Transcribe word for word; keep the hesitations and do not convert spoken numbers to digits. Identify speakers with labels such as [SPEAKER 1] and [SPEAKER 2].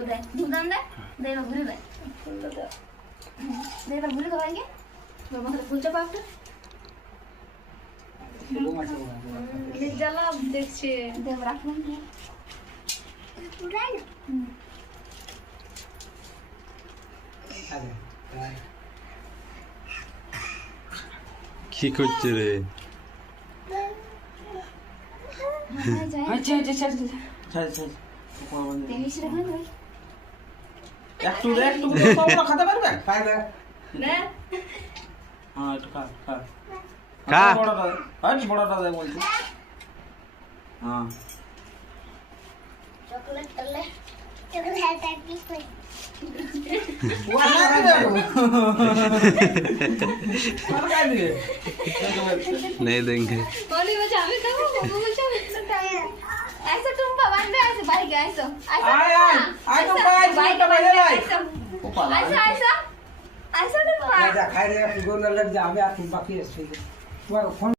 [SPEAKER 1] दे दूधान दे दे ना भूल दे दे पर भूल करेंगे बाबा तो पूछो पाप
[SPEAKER 2] ले जला देख छे
[SPEAKER 1] दे रख लेंगे पूरा ना
[SPEAKER 3] কি করছে রে
[SPEAKER 2] अच्छा अच्छा अच्छा अच्छा अच्छा
[SPEAKER 1] तेरी से रखना भाई
[SPEAKER 2] একটু রে একটু পাওয়া খেতে পারবে
[SPEAKER 4] খাইবে
[SPEAKER 2] না হ্যাঁ একটু খা খা
[SPEAKER 3] খা।
[SPEAKER 2] বড়টা হ্যাঁ বড়টা দে বলছি হ্যাঁ
[SPEAKER 1] चॉकलेट कर ले चॉकलेट है टैपी कोई
[SPEAKER 2] ওয়া না দে আর কাই দিবে
[SPEAKER 3] नहीं देंगे
[SPEAKER 1] बोली बच्चा हमें कहो वो बच्चा ऐसा तुम भगवान में ऐसे भाई के ऐसा ऐसा
[SPEAKER 2] आय आय आय तो भाई भाई तो भाई ले
[SPEAKER 1] ऐसा ऐसा ऐसा ऐसा तुम
[SPEAKER 4] যা খাই রে গোল লগ যা আমি আর তুমি বাকি আছে তোমার ফোন